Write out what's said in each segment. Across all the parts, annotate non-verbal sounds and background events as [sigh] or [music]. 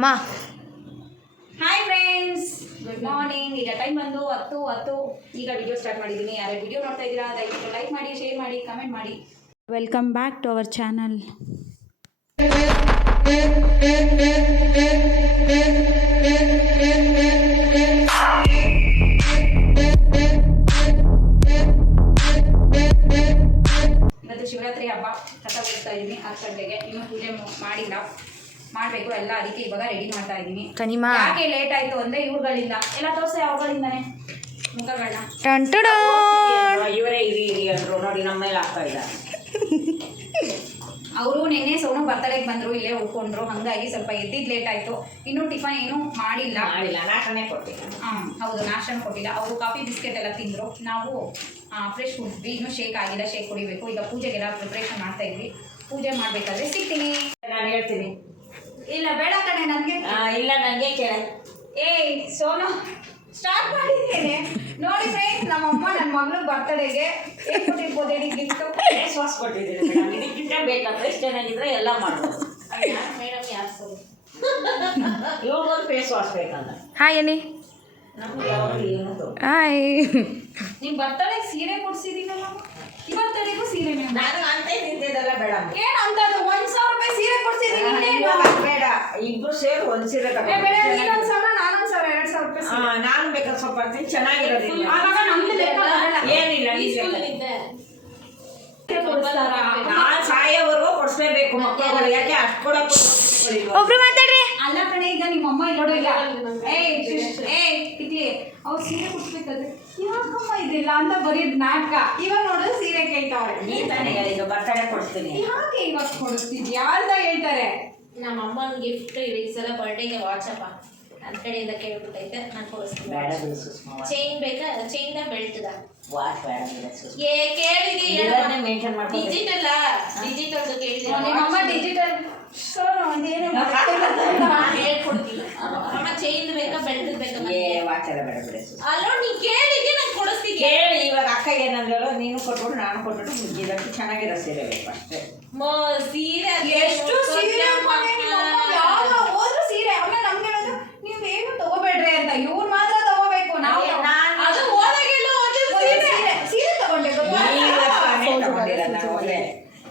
ಅಮ್ಮ. Hi friends good morning ಈಗ time ಬಂದು ಹತ್ತು ಹತ್ತು. ಈಗ ವಿಡಿಯೋ ಸ್ಟಾರ್ಟ್ ಮಾಡಿದ್ದೀನಿ. ಯಾರು ವಿಡಿಯೋ ನೋಡ್ತಾ ಇದ್ದೀರಾ ದಯವಿಟ್ಟು ಲೈಕ್ ಮಾಡಿ ಶೇರ್ ಮಾಡಿ ಕಮೆಂಟ್ ಮಾಡಿ. Welcome back to our channel ಅದಕ್ಕೆ ಇವಾಗ ರೆಡಿ ಮಾಡ್ತಾ ಇದ್ದೀನಿ. ಕನಿಮಾ. ಯಾಕೆ ಲೇಟ್ ಆಯ್ತು ಅಂದ್ರೆ ಇವ್ರುಗಳಿಂದ ಎಲ್ಲ ತೋರ್ಸೆ ಮುಖಗಳನ್ನ ಟಂಟುಡು ಇವರೇ ಇರಿ ಇರಿ ಅಂದ್ರು. ನೋಡಿ ನಮ್ಮ ಮೇಲೆ ಆಗ್ತಾ ಇದ್ದಾರೆ [laughs] ಅವರು ನಿನ್ನೆ ಸೋನು ಬರ್ತಡೇಗೆ ಬಂದ್ರು ಇಲ್ಲೇ ಉಳ್ಕೊಂಡ್ರು. ಹಂಗಾಗಿ ಸ್ವಲ್ಪ ಎದ್ದಿದ್ ಲೇಟ್ ಆಯ್ತು. ಇನ್ನೂ ಟಿಫನ್ ಏನು ಮಾಡಿಲ್ಲ. ಮಾಡಿಲ್ಲ. ನಾಷ್ಟನೇ ಕೊಟ್ಟಿಲ್ಲ. ಹಾಂ ಹೌದು ನಾಷ್ಟನ ಕೊಟ್ಟಿಲ್ಲ. ಅವರು ಕಾಫಿ ಬಿಸ್ಕೆಟ್ ಎಲ್ಲ ತಿಂದರು. ನಾವು ಫ್ರೆಶ್ ಕುಡಿದ್ವಿ ಇನ್ನೂ ಶೇಕ್ ಆಗಿಲ್ಲ. ಶೇಕ್ ಕುಡಿಬೇಕು. ಈಗ ಪೂಜೆಗೆಲ್ಲ ಪ್ರಿಪ್ರೇಷನ್ ಮಾಡ್ತಾ ಇದ್ವಿ. ಪೂಜೆ ಮಾಡ್ಬೇಕಾದ್ರೆ ಸಿಗ್ತೀನಿ. ನಾನು ಹೇಳ್ತೀನಿ. ಇಲ್ಲ ಬೇಡ ಕಣೆ ನನಗೆ ಇಲ್ಲ ನನಗೆ ಕೇಳ. ಏಯ್ ಸೋನು ಸ್ಟಾರ್ಟ್ ಮಾಡಿದ್ದೇನೆ. ನೋಡಿ ಫ್ರೆಂಡ್ಸ್ ನಮ್ಮಮ್ಮ ನನ್ನ ಮಗಳು ಬರ್ತಡೆಗೆ ಏನು ಕೊಟ್ಟಿರ್ಬೋದು ಹೇಳಿ ಗಿಫ್ಟು ಫೇಸ್ ವಾಶ್ ಕೊಟ್ಟಿದ್ದೀನಿ ಮೇಡಮ್ ಇದಕ್ಕಿಂತ ಬೇಕಾದ್ರೆ ಎಷ್ಟು ಚೆನ್ನಾಗಿದ್ರೆ ಎಲ್ಲ ಮಾಡ್ಬೋದು. ಮೇಡಮ್ ಯಾರು ಇವ್ರಿಗೊಂದು face wash hi any. Hi ನಿಮ್ಮ ಬರ್ತಡೆಗೆ ಸೀರೆ ಕೊಡ್ಸಿದ್ದೀನಲ್ಲ ಈ ಬರ್ತಡೆಗೂ ಸೀರೆ ನಾನು ಅಂತ ನಿಂತಿದ್ದಲ್ಲ ಬೇಡ. ಏನು ಅಂತದ್ದು ಒಂದ್ ಸಾವಿರ ರೂಪಾಯಿ ಸೀರೆ ಕೊಡ್ಸಿದ್ದೀನಿ? ಇವಾಗ ಬೇಡ. ಇಬ್ರು ಸೇರಿ ಒಂದ್ ಸೀರೆ ಬೇಡ ನೀನೊಂದು ಸಾವಿರ ನಾನೊಂದ್ ಸಾವಿರ ಎರಡ್ ಸಾವಿರ ರೂಪಾಯಿ. ನಾನು ಬೇಕಾದ್ರೆ ಸ್ವಲ್ಪ ಬರ್ತೀನಿ ಚೆನ್ನಾಗಿರೋದಿಲ್ಲ ಆವಾಗ ನಮ್ದು ಲೆಕ್ಕ ಬರಲ್ಲ. ಏನಿಲ್ಲ ಕೊಡಿಸ್ತಾರಾ? ನಾನ್ ಸಾಯೋವರೆಗೂ ಕೊಡಿಸ್ಲೇಬೇಕು ಮಕ್ಕಳು. ಯಾಕೆ ಅಷ್ಟು ಕೊಡಕ್ಕೆ ಒಬ್ರು ಮಾತಾಡ್ರಿ. ಅಲ್ಲ ಕಣೆ ಈಗ ನಿಮ್ಮ ಅಮ್ಮ ಇಲ್ಲೋಡು ಇಲ್ಲ. ಏ ಏಯ್ ಇಡ್ಲಿ ಅವ್ರು ಸೀರೆ ಕುಟ್ಬೇಕಾದ್ರೆ ಯಾಕಮ್ಮ ಇದಿಲ್ಲ ಅಂತ ಬರೀ ನಾಟಕ. ಇವಾಗ ನೋಡು ಸೀರೆ ಕೇಳ್ತಾವ್ರೆ. ನೀ ತಾನೇ ಹೇಳಿದ್ದು ಬರ್ತಡೇ ಕೊಡಿಸ್ತೀನಿ ಯಾಕೆ ಇವಾಗ ಕೊಡಿಸ್ತಿದ್ಯಾ ಅಂತ ಹೇಳ್ತಾರೆ. ನಮ್ಮ ಅಮ್ಮನ ಗಿಫ್ಟ್ ಈ ಸಲ ಬರ್ಡೇಗೆ ವಾಚಪ್ಪ ನನ್ನ ಕಡೆಯಿಂದ ಕೇಳ್ಬಿಟ್ಟೈತೆ ನಾನು ಕೊಡಿಸ್ತೀನಿ. ಚೈನ್ ಬೇಕಾ? ಚೈನ್ ಬೇಡ ಬಿಡು ಮೇಂಟೈನ್ ಮಾಡ್ಕೊಂಡು ಡಿಜಿಟಲ್ ಡಿಜಿಟಲ್ ಕೇಳಿದೆ ನಿಮ್ಮ ಅಮ್ಮ ಡಿಜಿಟಲ್ ಸರ್ ಅದೇನು ನಾನು ಹೇಳ್ಕೊಡ್ತೀನಿ ಅಮ್ಮ ಚೈನ್ ಬೇಕಾ ಬೆಲ್ಟ್ ಬೇಕಾ ಏ ನನಗೆ? ವಾಚ್ ಎಲ್ಲ ಬೇಡ ಬಿಡು ಸುಷ್ಮಾ. ಅಲ್ಲೋ ನೀ ಕೇಳಿದ್ದೆ ನಾನು ಕೊಡಿಸ್ತೀನಿ ಕೇಳಿ ಇವಾಗ ಅಕ್ಕ ಏನಂದ್ರಲ್ಲ ನೀನು ಕೊಟ್ಬಿಟ್ಟು ನಾನು ಕೊಟ್ಬಿಟ್ಟು ಮುಗಿದಕ್ಕೆ ಚೆನ್ನಾಗಿರೋ ಸೀರೆ ಬೇಕು ಅಷ್ಟೇ. ಮೋ ಸೀರೆ ಎಷ್ಟು ಸೀರೆ ಮನೆ ನಿಮ್ಮ ಅಮ್ಮ ಯಾವಾಗ ಹೋದ್ರು ಸೀರೆ ಆಮೇಲೆ ನಮ್ಗೆ ಹೇಳೋದು ನೀವು ಏನು ತಗೋಬೇಡ್ರಿ ಅಂತ ಇವ್ರು ಮಾತ್ರ ತಗೋಬೇಕು ನಾವು ಏ, ನಾನ್- ಅದು ಹೋದಾಗೆಲ್ಲ ಒಂದು ಸೀರೆ ಸೀರೆ ಸೀರೆ ತಗೊಂಡೆ ಗೊತ್ತಾ? ಈ ವರ್ಷನೇ ತಗೊಂಡಿಲ್ಲ ನಾವು ಒಳ್ಳೆ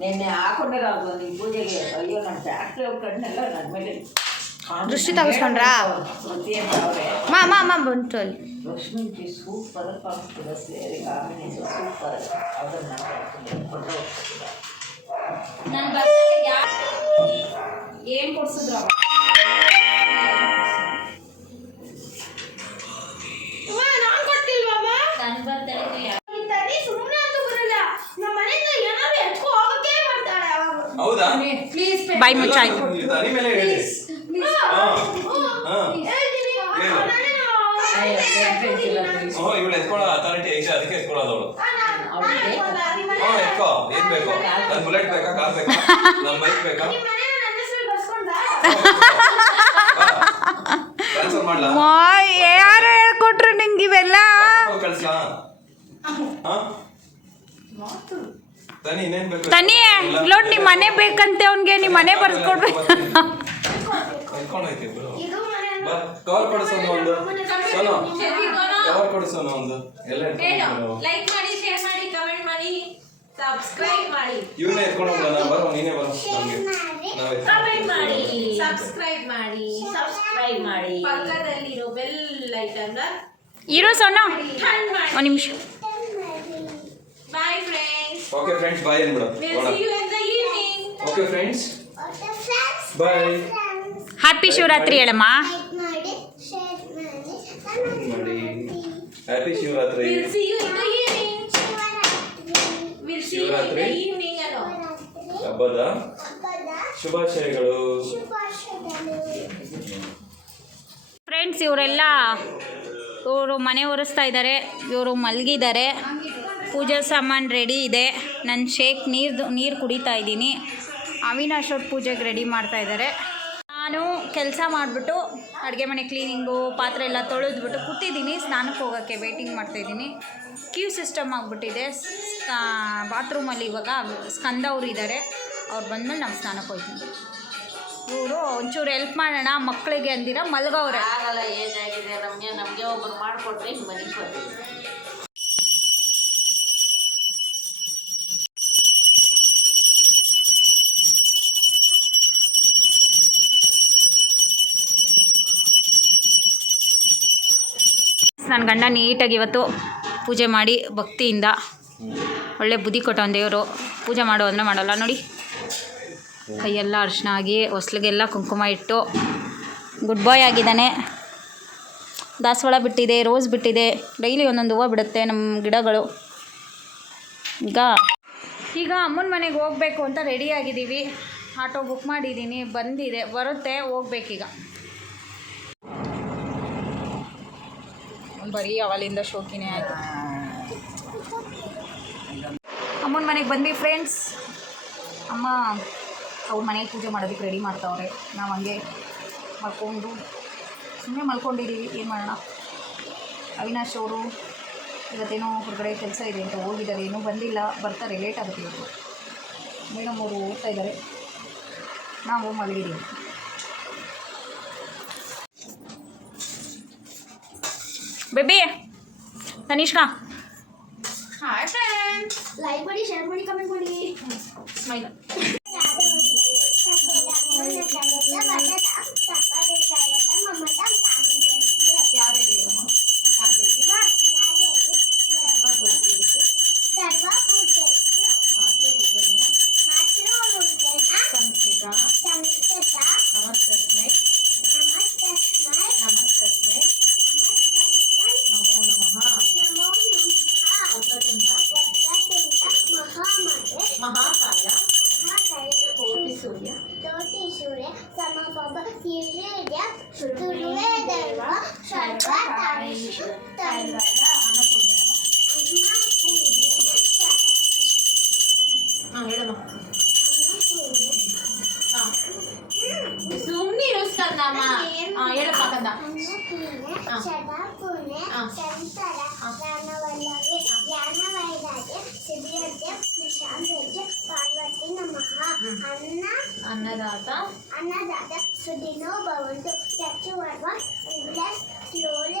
ನಿನ್ನೆ ಹಾಕೊಂಡಿರೋದು ನಿಮ್ಮ ಪೂಜೆಗೆ ಅಯ್ಯೋ ನನ್ನ ಫ್ಯಾಕ್ಟ್ರಿ ಕಣ್ಣೆಲ್ಲ ನನ್ನ ಮೇಲೆ ದೃಷ್ಟಿ ತಗಸ್ಕೊಂಡ್ರಾ? ಮಾ ಮಾ ಮಾ ಅಮ್ಮ ಅಮ್ಮ ಬಂತು ಅಲ್ಲಿ ಸೂಪರ್ ಏನ್ ಕೊಡ್ಸಿದ್ರು? ನನ್ನ ಇದು ಹನಿ ಮೇಲೆ ಹೇಳಿ ಹ್ಞೂ ಇವಳು ಎತ್ಕೊಳ್ಳೋ ಅಥಾರಿಟಿ ಐತೆ ಅದಕ್ಕೆ ಎತ್ಕೊಳ್ಳೋದು ಅವಳು ಹ್ಞೂ ಎತ್ಕೋ ಏನ್ ಬೇಕು ನನ್ ಬುಲೆಟ್ ಬೇಕಾ ಕಾರ್ ಬೇಕಾ ನನ್ ಬೈಕ್ ಬೇಕಾ ಟ್ರಾನ್ಸ್ಫರ್ ಮಾಡ್ಲಾ ಯಾರು ಹೇಳ್ಕೊಟ್ರು ನಿಂಗೆ ಇವೆಲ್ಲ ಹೋಗ್ ಕಳ್ಸ್ಲಾ ಹಾ ತನಿ ಲೋಡ್ ನಿಮ್ಮ ಮನೆ ಬೇಕಂತೆ ಅವ್ನಿಗೆ ನಿಮ್ಮ ಮನೆ ಬರ್ಸ್ಕೊಡ್ಬೇಕು ಎತ್ಕೊಂಡೋಯ್ತಿ ಬಿಡು. ಬಾ ಕವರ್ ಕೊಡಿಸೋನು ಒಂದು. ಸೋನು ಕವರ್ ಕೊಡಿಸೋನು ಒಂದು. ಎಲ್ಲ ಲೈಕ್ ಮಾಡಿ ಶೇರ್ ಮಾಡಿ ಕಮೆಂಟ್ ಮಾಡಿ ಸಬ್ಸ್ಕ್ರೈಬ್ ಮಾಡಿ. ಇವನ್ನೇ ಎತ್ಕೊಂಡು ಹೋಗೋಣ ಬರೋ ನೀನೇ ಬರೋ ನಮ್ಗೆ. ನಾವ್ ಕಮೆಂಟ್ ಮಾಡಿ ಸಬ್ಸ್ಕ್ರೈಬ್ ಮಾಡಿ ಸಬ್ಸ್ಕ್ರೈಬ್ ಮಾಡಿ. ಪಕ್ಕದಲ್ಲಿರೋ ಬೆಲ್ ಐಟಮ್ನ ಇರೋ ಸೊನ್ನ ಒಂದು ನಿಮಿಷ. Bye friends okay friends bye ಅಂದ್ಬಿಡು will see you in the evening okay friends bye happy Shivaratri ಹೇಳಮ್ಮ. ಮಾಡಿ happy Shivaratri will see you in the evening will see you in the Shivaratri. ಹಬ್ಬದ ಶುಭಾಶಯಗಳು. Friends ಇವರೆಲ್ಲ ಇವರು ಮನೆ ಒರೆಸ್ತಾ ಇದ್ದಾರೆ. ಇವರು ಮಲಗಿದ್ದಾರೆ. ಪೂಜಾ ಸಾಮಾನು ರೆಡಿ ಇದೆ. ನಾನು ಶೇಕ್ ನೀರು ನೀರು ಕುಡಿತಾ ಇದ್ದೀನಿ. ಅವಿನಾಶ್ ಅವ್ರ ಪೂಜೆಗೆ ರೆಡಿ ಮಾಡ್ತಾ ಇದ್ದಾರೆ ನಾನು ಕೆಲಸ ಮಾಡಿಬಿಟ್ಟು ಅಡುಗೆ ಮನೆ ಕ್ಲೀನಿಂಗು ಪಾತ್ರೆ ಎಲ್ಲ ತೊಳೆದ್ಬಿಟ್ಟು ಕೂತಿದ್ದೀನಿ. ಸ್ನಾನಕ್ಕೆ ಹೋಗೋಕ್ಕೆ ವೇಟಿಂಗ್ ಮಾಡ್ತಾಯಿದ್ದೀನಿ ಕ್ಯೂ ಸಿಸ್ಟಮ್ ಆಗಿಬಿಟ್ಟಿದೆ. ಬಾತ್ರೂಮಲ್ಲಿ ಇವಾಗ ಸ್ಕಂದ ಅವರು ಇದ್ದಾರೆ ಅವ್ರು ಬಂದಮೇಲೆ ನಾವು ಸ್ನಾನಕ್ಕೆ ಹೋಗ್ತೀನಿ. ಇವರು ಒಂಚೂರು ಹೆಲ್ಪ್ ಮಾಡೋಣ ಮಕ್ಕಳಿಗೆ ಅಂದಿರ ಮಲಗವ್ರೆ. ಆಗಲ್ಲ, ಏಜ್ ಆಗಿದೆ, ನಮಗೆ ನಮಗೆ ಒಬ್ಬರು ಮಾಡಿಕೊಟ್ರೆ ಮನೆಗೆ ನನ್ನ ಗಂಡ ನೀಟಾಗಿ ಇವತ್ತು ಪೂಜೆ ಮಾಡಿ ಭಕ್ತಿಯಿಂದ ಒಳ್ಳೆ ಬುದ್ಧಿ ಕೊಟ್ಟವನ ದೇವರು. ಪೂಜೆ ಮಾಡೋ ಅಂದರೆ ಮಾಡಲ್ಲ. ನೋಡಿ, ಕೈಯೆಲ್ಲ ಅರ್ಶನ ಆಗಿ ಹೊಸ್ಲಿಗೆಲ್ಲ ಕುಂಕುಮ ಇಟ್ಟು ಗುಡ್ ಬಾಯ್ ಆಗಿದ್ದಾನೆ. ದಾಸವಾಳ ಬಿಟ್ಟಿದೆ ರೋಸ್ ಬಿಟ್ಟಿದೆ. ಡೈಲಿ ಒಂದೊಂದು ಹೂವು ಬಿಡುತ್ತೆ ನಮ್ಮ ಗಿಡಗಳು. ಈಗ ಈಗ ಅಮ್ಮನ ಮನೆಗೆ ಹೋಗ್ಬೇಕು ಅಂತ ರೆಡಿ ಆಗಿದ್ದೀವಿ. ಆಟೋ ಬುಕ್ ಮಾಡಿದ್ದೀನಿ, ಬಂದಿದೆ. ಬರುತ್ತೆ, ಹೋಗ್ಬೇಕೀಗ. ಬರೀ ಅವಳಿಂದ ಶೋಕಿನೇ ಆಯ್ತು. ಅಮ್ಮನ ಮನೆಗೆ ಬಂದ್ವಿ ಫ್ರೆಂಡ್ಸ್ ಅಮ್ಮ, ಅವ್ರ ಮನೆಗೆ ಪೂಜೆ ಮಾಡೋದಕ್ಕೆ ರೆಡಿ ಮಾಡ್ತಾವ್ರೆ. ನಾವು ಹಂಗೆ ಮಲ್ಕೊಂಡು ಸುಮ್ಮನೆ ಮಲ್ಕೊಂಡಿದ್ದೀವಿ ಏನು ಮಾಡೋಣ? ಅವಿನಾಶ್ ಅವರು ಇವತ್ತೇನೋ ಹೊರಗಡೆ ಕೆಲಸ ಇದೆ ಅಂತ ಹೋಗಿದ್ದಾರೆ. ಏನೂ ಬಂದಿಲ್ಲ. ಬರ್ತಾರೆ. ಲೇಟ್ ಆಗುತ್ತೆ ಇವತ್ತು. ಮೇಡಮ್ ಅವರು ಓದ್ತಾ ಇದ್ದಾರೆ. ನಾವು ಮಲಗಿದ್ದೀವಿ. ಬೇಬಿ ತನಿಷ್ಕಾ ಲೈಕ್ ಮಾಡಿ ಶೇರ್ ಮಾಡಿ ಕಮೆಂಟ್ ಮಾಡಿ ಸ್ಮೈಲ್ ಮಹಾಕಾಯ তুলে দেওয়া সর্বদাই সুখ তাই ಸದಾಪೂರ್ಣೆ ಹಾ. ಸಂತರ ಜ್ಞಾನವಲ್ಲಭೆ ಜ್ಞಾನವೈರಾಗ್ಯ ಸಿದ್ಧತೆ ನಿಶಾಂತಜ್ಯ ಪಾರ್ವತಿ ನಮಃ. ಅನ್ನ ಅನ್ನದಾತ. ಅನ್ನದಾತ ಸುದಿನೋ ಭವಂತು. ಚಚ್ಚುವರ್ವ ಬ್ಲೆಸ್ ಸ್ಲೋಲಿ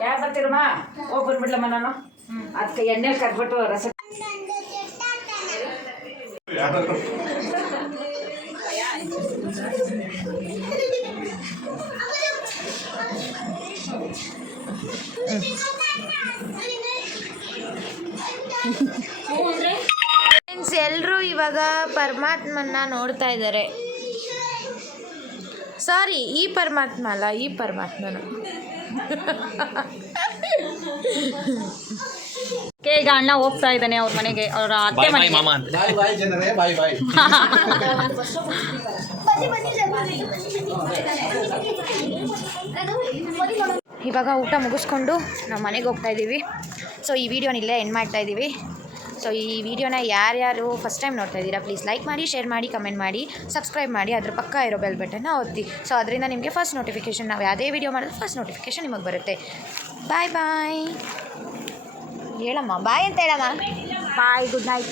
ಯಾರು ಬರ್ತೀರಮ್ಮ ಹೋಗಿ ಬಂದ್ಬಿಡ್ಲಮ್ಮ ನಾನು ಅದಕ್ಕೆ ಎಣ್ಣೆ ಕರ್ಬಿಟ್ಟು ರಸ ಫ್ರೆಂಡ್ಸ್ ಎಲ್ಲರೂ ಇವಾಗ ಪರಮಾತ್ಮನ ನೋಡ್ತಾ ಇದ್ದಾರೆ. ಸಾರಿ ಈ ಪರಮಾತ್ಮ ಅಲ್ಲ ಈ ಪರಮಾತ್ಮನ. ಕೆ ಈಗ ಅಣ್ಣ ಹೋಗ್ತಾ ಇದ್ದಾನೆ ಅವ್ರ ಮನೆಗೆ ಅವರ ಅತ್ತೆ ಮನೆ ಬಾಯ್ ಬಾಯ್ ಇವಾಗ ಊಟ ಮುಗಿಸ್ಕೊಂಡು ನಾವು ಮನೆಗೆ ಹೋಗ್ತಾ ಇದ್ದೀವಿ. ಸೊ ಈ ವಿಡಿಯೋನ ಇಲ್ಲೇ ಎಂಡ್ ಮಾಡ್ತಾ ಇದ್ದೀವಿ. ಸೊ ಈ ವಿಡಿಯೋನ ಯಾರ್ಯಾರು ಫಸ್ಟ್ ಟೈಮ್ ನೋಡ್ತಾ ಇದ್ದೀರಾ ಪ್ಲೀಸ್ ಲೈಕ್ ಮಾಡಿ ಶೇರ್ ಮಾಡಿ ಕಮೆಂಟ್ ಮಾಡಿ ಸಬ್ಸ್ಕ್ರೈಬ್ ಮಾಡಿ, ಅದ್ರ ಪಕ್ಕ ಇರೋ ಬೆಲ್ ಬಟನ್ನ ಒತ್ತಿ. ಸೊ ಅದರಿಂದ ನಿಮಗೆ ಫಸ್ಟ್ ನೋಟಿಫಿಕೇಷನ್ ನಾವು ಯಾವುದೇ ವೀಡಿಯೋ ಮಾಡಿದ್ರೆ ಫಸ್ಟ್ ನೋಟಿಫಿಕೇಷನ್ ನಿಮಗೆ ಬರುತ್ತೆ. ಬಾಯ್ ಬಾಯ್ ಹೇಳಮ್ಮ ಬಾಯ್ ಅಂತ ಹೇಳಮ್ಮ ಬಾಯ್ ಗುಡ್ ನೈಟ್